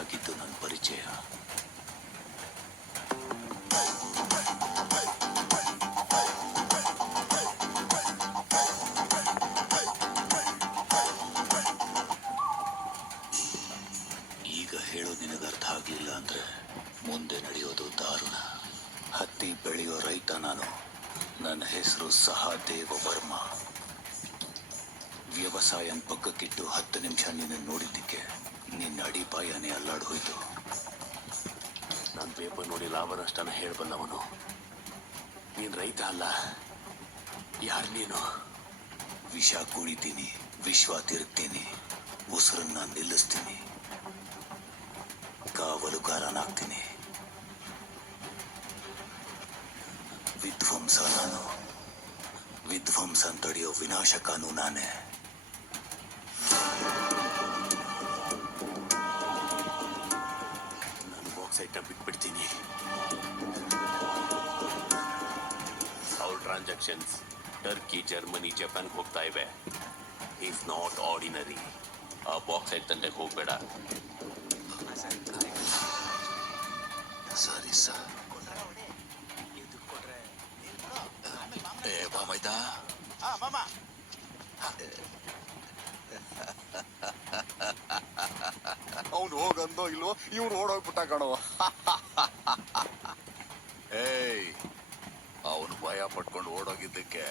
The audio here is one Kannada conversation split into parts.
ಆಗಿದ್ದು ನನ್ನ ಪರಿಚಯ. ಈಗ ಹೇಳೋ ನಿನಗೆ ಅರ್ಥ ಆಗ್ಲಿಲ್ಲ ಅಂದ್ರೆ ಮುಂದೆ ನಡೆಯೋದು ದಾರುಣ. ಹತ್ತಿ ಬೆಳೆಯೋ ರೈತ ನಾನು. ನನ್ನ ಹೆಸರು ಸಹದೇವ ವರ್ಮ. ವ್ಯವಸಾಯ ಪಕ್ಕಕ್ಕಿಟ್ಟು 10 ನಿಮಿಷ ನಿನ್ನ ನೋಡಿದ್ದಕ್ಕೆ ನಿನ್ನ ಅಡಿಪಾಯನೇ ಅಲ್ಲಾಡ್ ಹೋಯ್ತು. ನಾನು ಪೇಪರ್ ನೋಡಿ ಲಾಭ ನಷ್ಟನ ಹೇಳಿ ಬಂದವನು. ನೀನು ರೈತ ಅಲ್ಲ. ಯಾರು ನೀನು? ವಿಷ ಕುಡಿತೀನಿ, ವಿಶ್ವ ತಿರುಗ್ತೀನಿ, ಉಸಿರನ್ನ ನಿಲ್ಲಿಸ್ತೀನಿ, ಕಾವಲುಗಾರನಾಗ್ತೀನಿ. ವಿಧ್ವಂಸ ನಾನು. ವಿಧ್ವಂಸ ತಡೆಯೋ ವಿನಾಶಕಾನು ನಾನೇ. ನಾನು ಬಾಕ್ಸೈಟ್ ಬಿಟ್ಬಿಡ್ತೀನಿ. ಅವ್ರ ಟ್ರಾನ್ಸಾಕ್ಷನ್ಸ್ ಟರ್ಕಿ, ಜರ್ಮನಿ, ಜಪಾನ್ಗೆ ಹೋಗ್ತಾ ಇವೆ. Is not ordinary. ಆ ಬಾಕ್ಸೈಟ್ ತಂದೆಗೆ ಹೋಗ್ಬೇಡ. ಸರಿ ಸರ್. ಏ ಬಾಮೈದಾ, ಅವ್ನು ಹೋಗಂದೋ ಇಲ್ವೋ ಇವ್ನು ಓಡೋಗ್ಬಿಟ್ಟ ಕಣೋ. ಏಯ್, ಅವನು ಭಯ ಪಟ್ಕೊಂಡು ಓಡೋಗಿದ್ದಕ್ಕೆ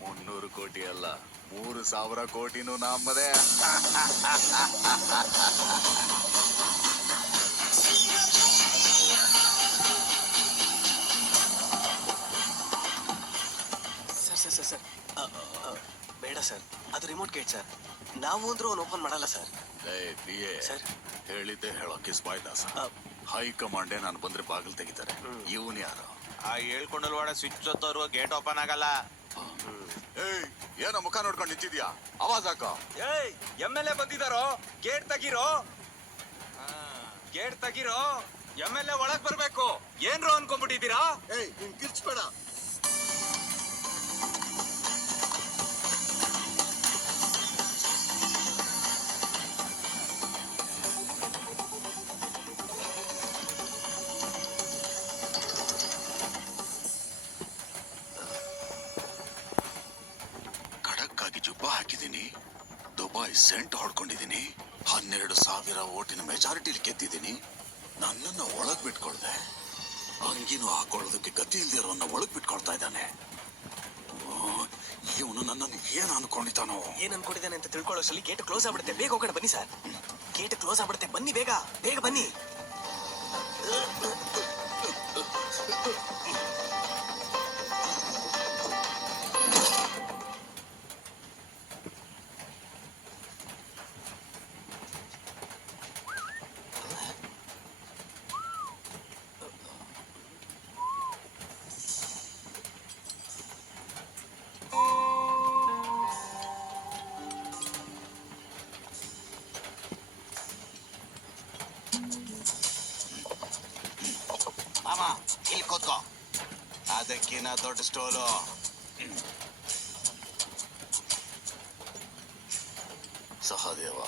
300 ಕೋಟಿ ಅಲ್ಲ 3,000 ಕೋಟಿನೂ ನಮ್ಮದೇ. ಸರ್ ಬೇಡ ಸರ್, ಅದು ರಿಮೋಟ್ ಗೇಟ್ ಸರ್. ನಾವು ಅಂದ್ರೂ ಅವ್ನು ಓಪನ್ ಮಾಡಲ್ಲ ಸರ್. ಸರ್ ಹೇಳಿದ್ದೆ ಹೇಳೋ ಕಿಸ್ಬಾಯ್ದಾಸ. ಹೈಕಮಾಂಡೇ ನಾನು ಬಂದ್ರೆ ಬಾಗಿಲು ತೆಗಿತಾರೆ. ಇವನ್ ಯಾರು? ಆ ಹೇಳ್ಕೊಂಡಲ್ವಾಡ ಸ್ವಿಚ್ ಹೊತ್ತವ್ರು ಗೇಟ್ ಓಪನ್ ಆಗಲ್ಲ. ಏಯ್, ಏನೋ ಮುಖ ನೋಡ್ಕೊಂಡು ನಿಂತಿದ್ಯಾ? ಆವಾಜ್ ಹಾಕೋ. ಏಯ್, MLA ಬಂದಿದಾರೋ? ಗೇಟ್ ತೆಗಿರೋ, ಗೇಟ್ ತೆಗಿರೋ. MLA ಒಳಗ್ ಬರ್ಬೇಕು. ಏನ್ರೋ ಅನ್ಕೊಂಡ್ಬಿಟ್ಟಿದ್ದೀರಾ? ಏಯ್, ನೀನ್ ಕಿರ್ಚ್ಬೇಡ. ಜುಬ್ಬ ಹಾಕಿದ್ದೀನಿ, ದುಬೈ ಸೆಂಟ್ ಹೊಡ್ಕೊಂಡಿದ್ದೀನಿ, 12,000 ಓಟಿನ ಮೆಜಾರಿಟಿಲಿ ಗೆದ್ದಿದ್ದೀನಿ. ನನ್ನನ್ನು ಒಳಗ್ ಬಿಟ್ಕೊಳ್ದೆ, ಅಂಗಿನೂ ಹಾಕೊಳ್ಳೋದಕ್ಕೆ ಗತಿ ಇಲ್ದಿರೋನ್ನ ಒಳಗ್ ಬಿಟ್ಕೊಳ್ತಾ ಇದ್ದಾನೆ. ಇವನು ನನ್ನನ್ನು ಏನ್ ಅನ್ಕೊಂಡಿದ್ದಾನೋ? ಏನ್ ಅನ್ಕೊಂಡಿದ್ದಾನೆ ಅಂತ ತಿಳ್ಕೊಳ್ಳೋಷ್ಟರಲ್ಲಿ ಗೇಟ್ ಕ್ಲೋಸ್ ಆಗ್ಬಿಡುತ್ತೆ. ಬೇಗ ಹೋಗೋಣ ಬನ್ನಿ ಸರ್. ಗೇಟ್ ಕ್ಲೋಸ್ ಆಗ್ಬಿಡುತ್ತೆ, ಬನ್ನಿ ಬೇಗ ಬೇಗ ಬನ್ನಿ. ಮಾಮ, ಇಲ್ಲಿ ಕೂತ್ಕೋ. ಅದಕ್ಕಿನ್ನ ದೊಡ್ಡ ಸ್ಟೋಲು. ಸಹದೇವ,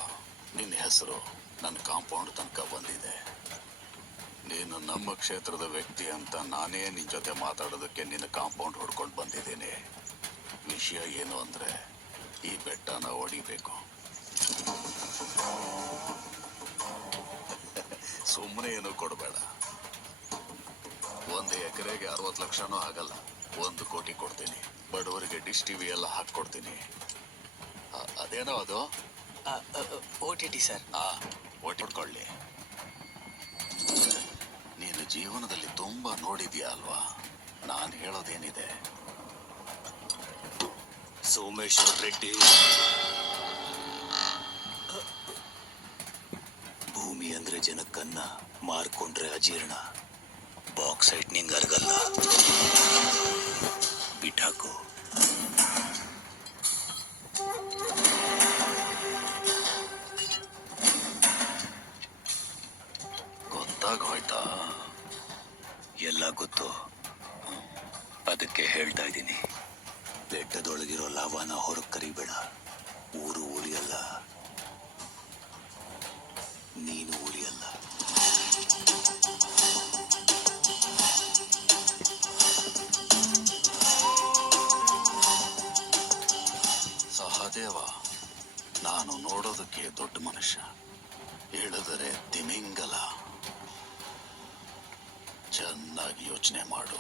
ನಿನ್ನ ಹೆಸರು ನನ್ನ ಕಾಂಪೌಂಡ್ ತನಕ ಬಂದಿದೆ. ನೀನು ನಮ್ಮ ಕ್ಷೇತ್ರದ ವ್ಯಕ್ತಿ ಅಂತ ನಾನೇ ನಿನ್ ಜೊತೆ ಮಾತಾಡೋದಕ್ಕೆ ನಿನ್ನ ಕಾಂಪೌಂಡ್ ಹೊಡ್ಕೊಂಡು ಬಂದಿದ್ದೀನಿ. ವಿಷಯ ಏನು ಅಂದ್ರೆ, ಈ ಬೆಟ್ಟನ ಹೊಡಿಬೇಕು. ಸುಮ್ಮನೆ ಏನು ಕೊಡಬೇಡ. 1 ಎಕರೆಗೆ 60 ಲಕ್ಷನೂ ಆಗಲ್ಲ. 1 ಕೋಟಿ ಕೊಡ್ತೀನಿ. ಬಡವರಿಗೆ ಡಿಶ್ ಟಿವಿ ಎಲ್ಲ ಹಾಕೊಡ್ತೀನಿ. ಅದೇನೋ ಅದು OTT ಸರ್. ಓಟಿ ಕೊಡ್ಕೊಳ್ಳಿ. ನೀನು ಜೀವನದಲ್ಲಿ ತುಂಬಾ ನೋಡಿದ್ಯಾ ಅಲ್ವಾ? ನಾನು ಹೇಳೋದೇನಿದೆ, ಸೋಮೇಶ್ವರ್ ರೆಡ್ಡಿ, ಭೂಮಿ ಅಂದ್ರೆ ಜನಕ್ಕನ್ನ, ಮಾರ್ಕೊಂಡ್ರೆ ಅಜೀರ್ಣ. ಬಾಕ್ಸೈಟ್ ನಿಂಗ್ ಅರ್ಗಲ್ಲ, ಬಿಟ್ಟಾಕು. ಗೊತ್ತಾಗೋಯ್ತಾ? ಎಲ್ಲ ಗೊತ್ತು. ಅದಕ್ಕೆ ಹೇಳ್ತಾ ಇದ್ದೀನಿ, ಬೆಟ್ಟದೊಳಗಿರೋ ಲಾಭನ ಹೊರಗೆ ಕರಿಬೇಡ. ಊರು ಉಳಿಯಲ್ಲ, ನೀನು ಉಳಿಯಲ್ಲ. ನಾನು ನೋಡೋದಕ್ಕೆ ದೊಡ್ಡ ಮನುಷ್ಯ, ಹೇಳಿದರೆ ತಿಮಿಂಗಲ. ಚೆನ್ನಾಗಿ ಯೋಚನೆ ಮಾಡು.